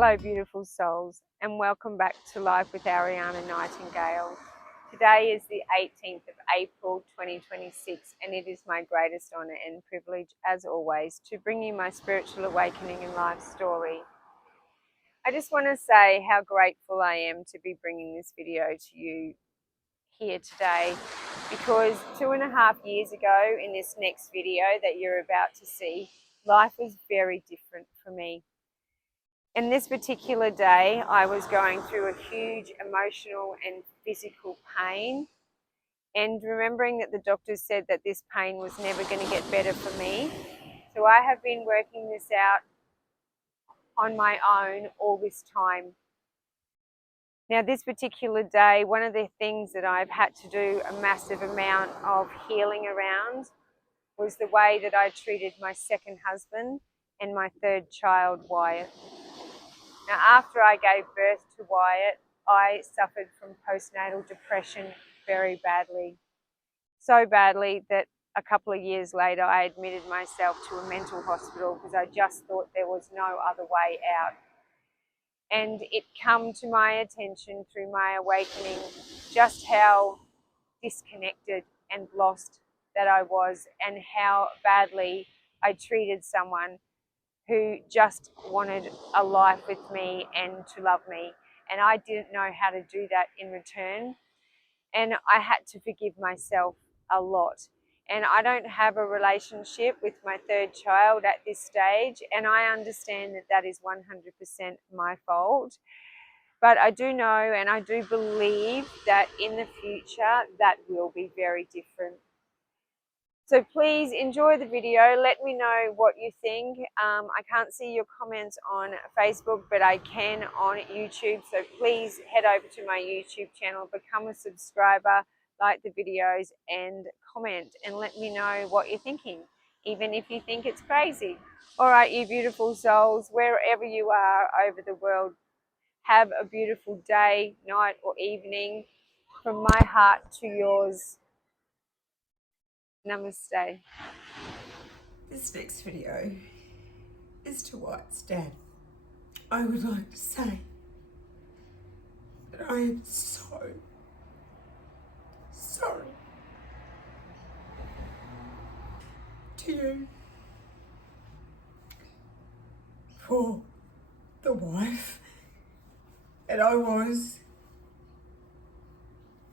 Hello, beautiful souls, and welcome back to Life with Ariana Nightingale. Today is the 18th of April 2026, and it is my greatest honour and privilege, as always, to bring you my spiritual awakening and life story. I just want to say how grateful I am to be bringing this video to you here today, because 2.5 years ago, in this next video that you're about to see, life was very different for me. And this particular day, I was going through a huge emotional and physical pain, and remembering that the doctors said that this pain was never going to get better for me. So I have been working this out on my own all this time. Now, this particular day, one of the things that I've had to do a massive amount of healing around was the way that I treated my second husband and my third child, Wyatt. Now, after I gave birth to Wyatt, I suffered from postnatal depression very badly. So badly that a couple of years later, I admitted myself to a mental hospital because I just thought there was no other way out. And it come to my attention through my awakening just how disconnected and lost that I was, and how badly I treated someone who just wanted a life with me and to love me. And I didn't know how to do that in return. And I had to forgive myself a lot. And I don't have a relationship with my third child at this stage. And I understand that that is 100% my fault. But I do know and I do believe that in the future that will be very different. So please enjoy the video. Let me know what you think. I can't see your comments on Facebook, but I can on YouTube. So please head over to my YouTube channel, become a subscriber, like the videos and comment, and let me know what you're thinking, even if you think it's crazy. All right, you beautiful souls, wherever you are over the world, have a beautiful day, night or evening. From my heart to yours. Namaste. This next video is to Wyatt's dad. I would like to say that I am so sorry to you for the wife that I was,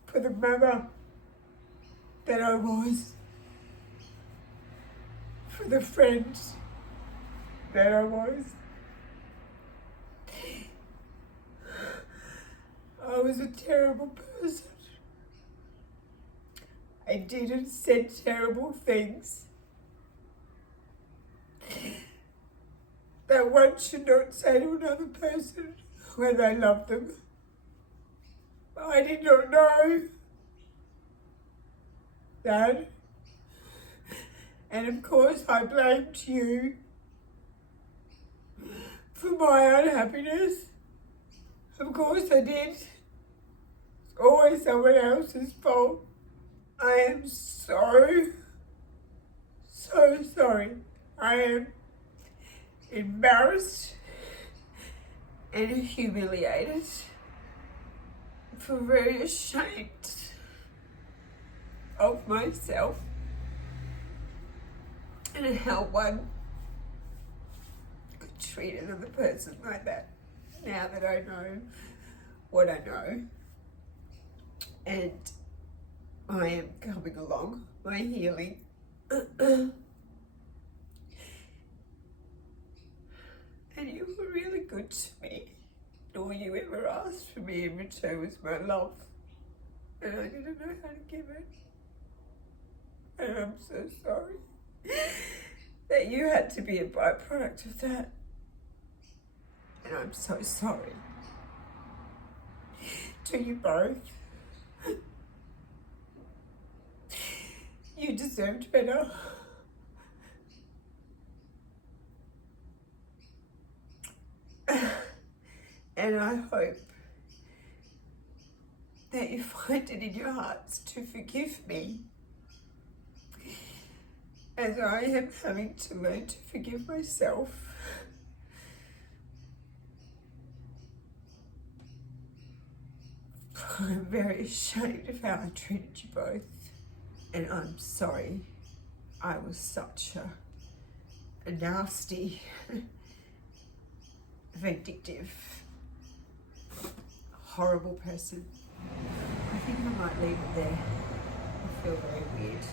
for the mother that I was, for the friend that I was. I was a terrible person. I did and said terrible things that one should not say to another person when they love them. I did not know that. And of course I blamed you for my unhappiness. Of course I did. It's always someone else's fault. I am so sorry. I am embarrassed and humiliated. I feel very ashamed of myself and how one could treat another person like that. Now that I know what I know, and I am coming along my healing. And you were really good to me. All you ever asked for me in return was my love. And I didn't know how to give it. And I'm so sorry that you had to be a byproduct of that. And I'm so sorry to you both. You deserved better. And I hope that you find it in your hearts to forgive me, as I am having to learn to forgive myself. I'm very ashamed of how I treated you both, and I'm sorry I was such a nasty, vindictive, horrible person. I think I might leave it there. I feel very weird.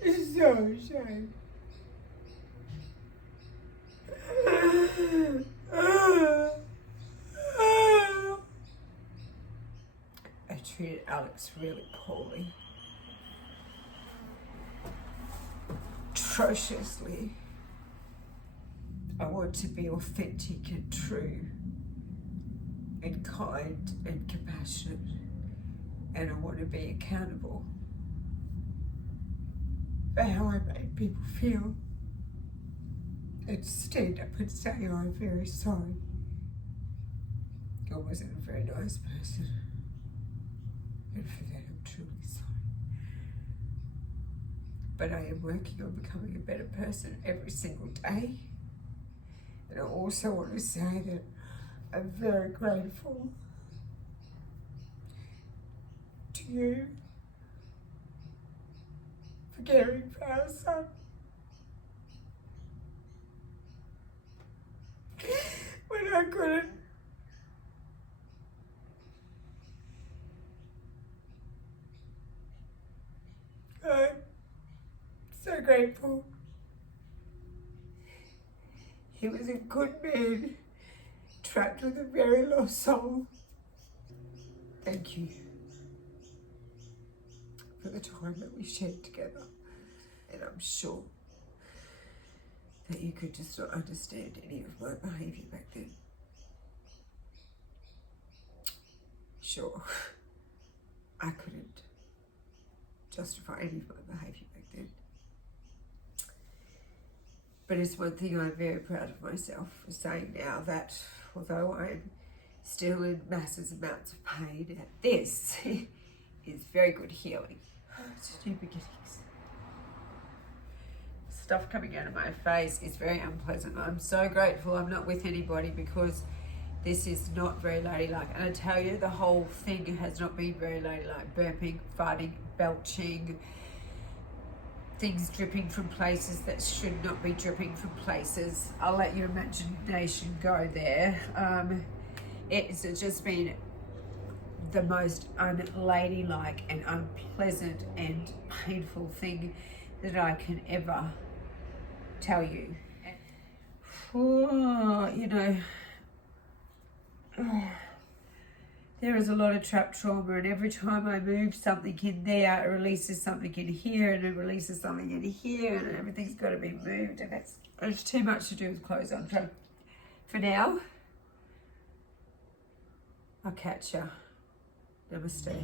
It's so ashamed. I treated Alex really poorly. Atrociously. I want to be authentic and true and kind and compassionate, and I want to be accountable for how I made people feel and stand up and say I'm very sorry. I wasn't a very nice person, and for that I'm truly sorry. But I am working on becoming a better person every single day. And I also want to say that I'm very grateful to you for caring for our son. When I couldn't. I'm so grateful. He was a good man, trapped with a very lost soul. Thank you for the time that we shared together. And I'm sure that you could just not understand any of my behaviour back then. Sure, I couldn't justify any of my behaviour back then. But it's one thing I'm very proud of myself for saying now, that although I'm still in massive amounts of pain, this is very good healing. It's new beginnings. Stuff coming out of my face is very unpleasant. I'm so grateful I'm not with anybody, because this is not very ladylike. And I tell you, the whole thing has not been very ladylike. Burping, farting, belching, things dripping from places that should not be dripping from places. I'll let your imagination go there. It's just been the most unladylike and unpleasant and painful thing that I can ever tell you. Oh, you know, there is a lot of trapped trauma, and every time I move something in there, it releases something in here, and it releases something in here, and everything's got to be moved, and it's too much to do with clothes on. So for now, I'll catch ya. Namaste.